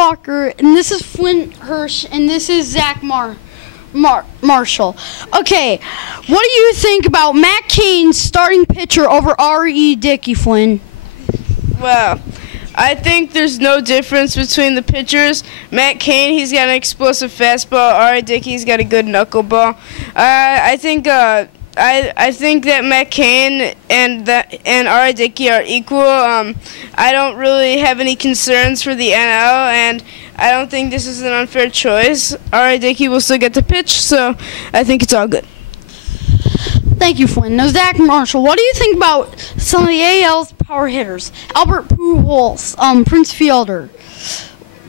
Walker, and this is Flint Hirsch, and this is Zach Marshall. Okay, what do you think about Matt Cain's starting pitcher over R.E. Dickey, Flynn? Well, I think there's no difference between the pitchers. Matt Cain, he's got an explosive fastball. R.A. Dickey's got a good knuckleball. I think that Matt Cain and R.A. Dickey are equal. I don't really have any concerns for the NL, and I don't think this is an unfair choice. R.A. Dickey will still get to pitch, so I think it's all good. Thank you, Flynn. Now, Zach Marshall, what do you think about some of the AL's power hitters? Albert Pujols, Prince Fielder,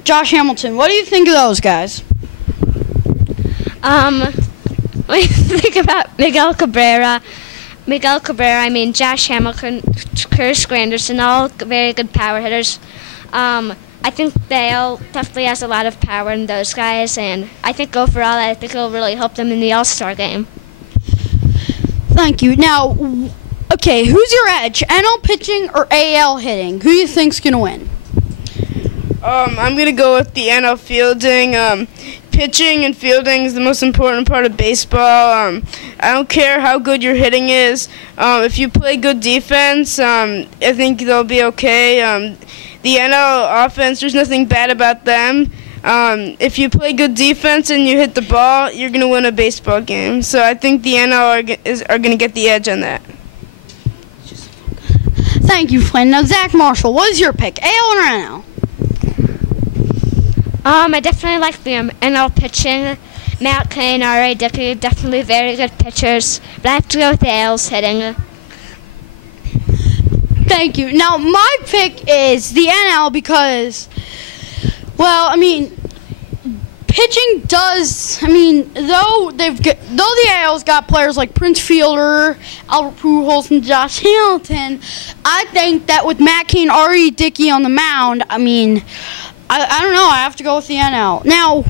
Josh Hamilton. What do you think of those guys? When you think about Miguel Cabrera, Josh Hamilton, Curtis Granderson, all very good power hitters. I think Dale definitely has a lot of power in those guys, and I think overall, I think it'll really help them in the All-Star game. Thank you. Now, okay, who's your edge? NL pitching or AL hitting? Who do you think's going to win? I'm going to go with the NL fielding. Pitching and fielding is the most important part of baseball. I don't care how good your hitting is. If you play good defense, I think they'll be okay. The NL offense, there's nothing bad about them. If you play good defense and you hit the ball, you're going to win a baseball game. So I think the NL are going to get the edge on that. Thank you, Flynn. Now, Zach Marshall, what is your pick, AL or NL? I definitely like the NL pitching. Matt Cain, R.A. Dickey, definitely very good pitchers. But I have to go with the AL's hitting. Thank you. Now, my pick is the NL because, well, I mean, pitching does, I mean, though the AL's got players like Prince Fielder, Albert Pujols, and Josh Hamilton, I think that with Matt Cain, R.E. Dickey on the mound, I mean, I don't know. I have to go with the NL. Now,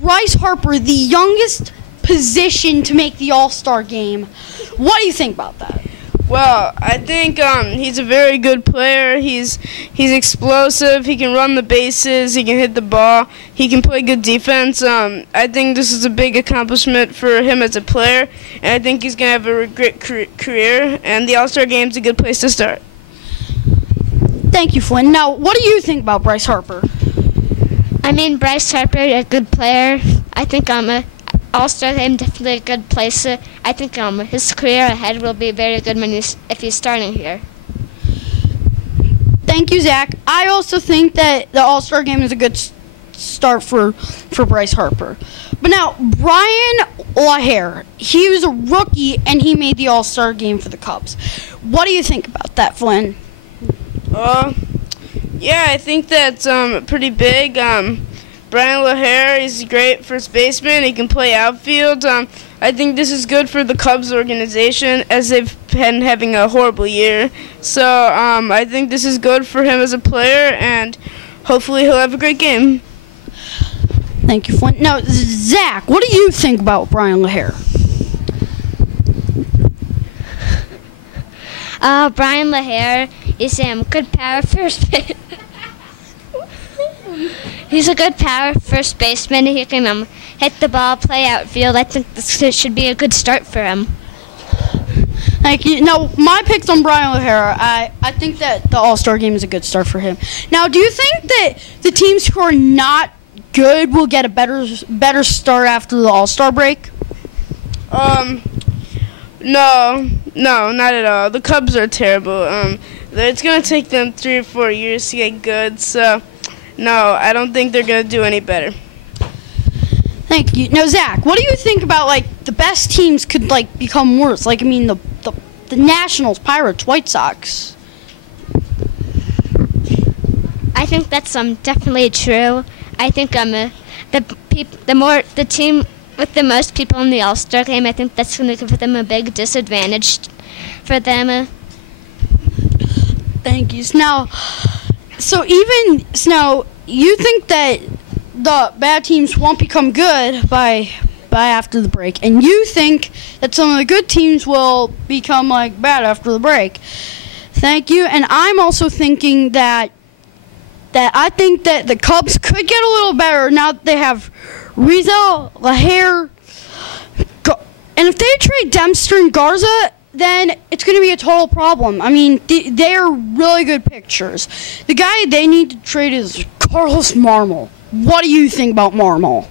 Bryce Harper, the youngest position to make the All-Star game. What do you think about that? Well, I think he's a very good player. He's explosive. He can run the bases. He can hit the ball. He can play good defense. I think this is a big accomplishment for him as a player, and I think he's going to have a great career, and the All-Star game's a good place to start. Thank you, Flynn. Now, what do you think about Bryce Harper? I mean, Bryce Harper, a good player. I think All-Star game definitely a good place. I think his career ahead will be very good if he's starting here. Thank you, Zach. I also think that the All-Star game is a good start for Bryce Harper. But now, Brian LaHair, he was a rookie and he made the All-Star game for the Cubs. What do you think about that, Flynn? Yeah, I think that's pretty big. Brian LaHair is a great first baseman. He can play outfield. I think this is good for the Cubs organization as they've been having a horrible year. So I think this is good for him as a player, and hopefully he'll have a great game. Thank you, Flynn. Now, Zach, what do you think about Brian LaHair? Brian LaHair is good power first base. He's a good power first baseman. He can hit the ball, play outfield. I think this should be a good start for him. Thank you. Now, my pick's on Brian LaHair. I think that the All-Star game is a good start for him. Now, do you think that the teams who are not good will get a better start after the All-Star break? No, not at all. The Cubs are terrible. It's going to take them 3 or 4 years to get good, so no, I don't think they're going to do any better. Thank you. Now, Zach, what do you think about, the best teams could, become worse? I mean, the Nationals, Pirates, White Sox. I think that's definitely true. I think the team with the most people in the All-Star game, I think that's going to give them a big disadvantage for them. Thank you. Now, you think that the bad teams won't become good by after the break, and you think that some of the good teams will become bad after the break. Thank you. And I'm also thinking that that I think that the Cubs could get a little better now that they have Rizzo, LaHair, and if they trade Dempster and Garza, then it's going to be a total problem. I mean, they are really good pitchers. The guy they need to trade is Carlos Marmol. What do you think about Marmol?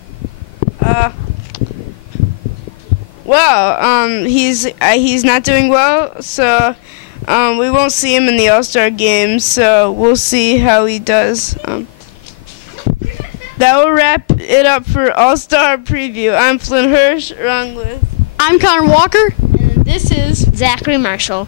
Well, he's not doing well, so we won't see him in the All-Star game. So we'll see how he does. That will wrap it up for All-Star Preview. I'm Flynn Hirsch, along with... I'm Connor Walker, and this is Zachary Marshall.